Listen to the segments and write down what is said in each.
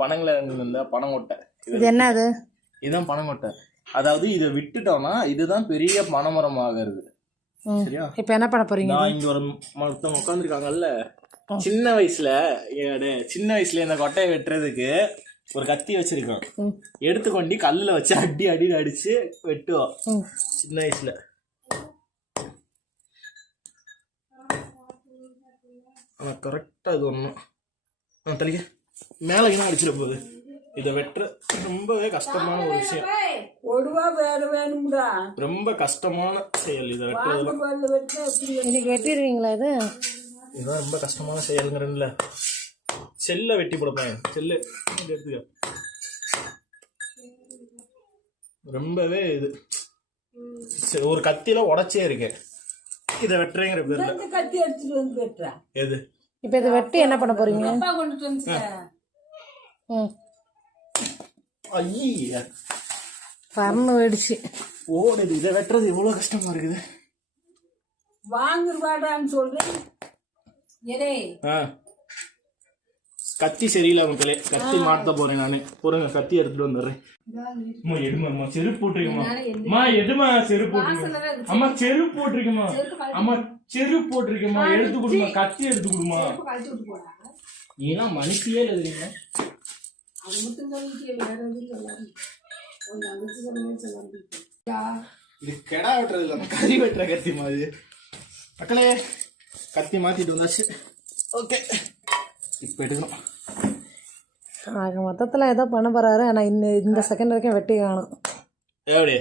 பனங்கிழங்கு இந்த பனங்கொட்டை. இது என்னது? இதுதான் பனங்கொட்டை. அதாவது இதை விட்டுட்டோம்னா இதுதான் பெரிய பனைமரம் ஆகிறது. சரியா? இப்போ என்ன பண்ண போறீங்க? நான் இங்க ஒரு மொத்தம் உட்காந்துருக்காங்கல்ல, சின்ன வயசுல இந்த கொட்டையை வெட்டுறதுக்கு ஒரு கத்தி வச்சிருக்கோம். எடுத்துக்கொண்டு கல்லுல வச்சு அடி அடிச்சு வெட்டுவோம் சின்ன வயசுல. ஆனா கரெக்டா இது ஒண்ணும் தலைக்கு மேல அடிச்சிட போகுது. இதை வெட்டுற ரொம்பவே கஷ்டமான ஒரு விஷயம். ரொம்ப கஷ்டமான செயல் இதை வெட்டுறதுலாம். வெட்டிடுவீங்களா? இதுதான் ரொம்ப கஷ்டமான செயல்ங்கிறதுல செல்லை வெட்டி போடுப்பேன். செல்லு எடுத்துக்க. ரொம்பவே இது ஒரு கத்தியில உடச்சே இருக்கு. இதை வெட்டுறேங்கிற பேர்ல கத்தி எடுத்துட்டு வந்து வெட்டுறா. எது இப்ப இதை வெட்டி என்ன பண்ண போறீங்க? ஐயா பறந்து போயிடுச்சு. ஓடுது. இதை வெட்டுறது எவ்வளவு கஷ்டமா இருக்குது. வாங்குவாடான்னு சொல்றேன். கத்தி சரியில்லை மக்களே. கத்தி மாத்த போறேன் நானு. பொறுங்க, கத்தி எடுத்துட்டு வந்துடுறேன். எடுமா செருப்பு போட்டிருக்கமா. எடுமா செருப்பு போட்டிருக்கேன். அம்மா செருப்பு போட்டிருக்கமா. அம்மா செருப்பு போட்டிருக்கமா. எடுத்து கொடுமா. கத்தி எடுத்து கொடுமா. நீலாம் மனுஷியே எழுதுறீங்க. இது கெடா வெட்டுறது இல்ல, கறி வெட்டுற கத்தி மாதிரி. மக்களே கத்தி மாத்திட்டு வந்தாச்சு. ஓகே, இப்போ எடுக்கணும். மொத்தத்தில் ஏதோ பண்ண போறாரு. ஆனால் இந்த செகண்ட் வரைக்கும் வெட்டி காணும். எப்படி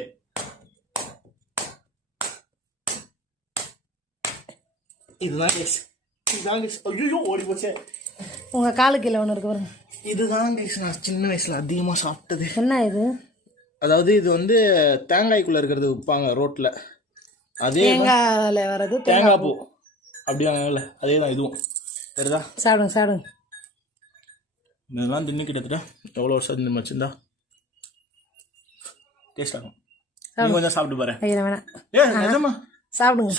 இதுதான் கேஸ். ஐயோ ஓடி போச்சே. உங்க காலு கீழே ஒன்று இருக்கு பாருங்க. இதுதான் கேஸ் நான் சின்ன வயசுல அதிகமா சாப்பிட்டது. என்ன இது? அதாவது இது வந்து தேங்காய்க்குள்ள இருக்கிறது விற்பாங்க ரோட்ல. அதே தேங்காயில வர்றது தேங்காய் பூ அப்படியாங்கல்ல, அதே தான் இதுவும். சரிதா? சாப்பிடுங்க. இதெல்லாம் தின்னு கிட்டத்தட்ட எவ்வளோ வருஷம் தின்னு வச்சிருந்தா டேஸ்ட் ஆகும். கொஞ்சம் சாப்பிட்டு பாரு. வேணாம். நிஜமா சாப்பிடுங்க.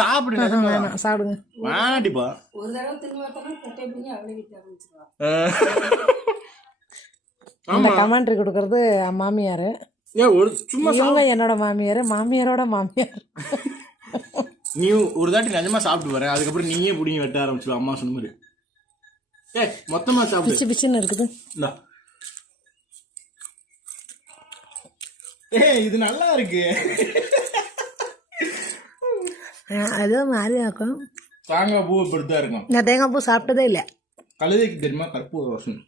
சாப்பிடுங்க. வேணாட்டிப்பா. ஒரு தடவை தின்னு இந்த கமெண்ட்ரி கொடுக்கறது மாமியாரு. சும்மா இவங்க என்னோட மாமியாரோட மாமியார். நீ ஒரு தாட்டி நிஜமா சாப்பிட்டு வரேன், அதுக்கப்புறம் நீயே புடிங்கி வெட்ட ஆரம்பிச்சிடும். அம்மா சொன்ன மாதிரி மொத்தமா சாப்பிடு. பிச்சுன்னு இருக்குது. இது நல்லா இருக்கு. அதே மாதிரி இருக்கும். தேங்காய் பூ இப்படித்தான் இருக்கும். நான் தேங்காய் பூ சாப்பிட்டதே இல்லை. கழுதைக்கு தெரியுமா கற்பூர வாசனை?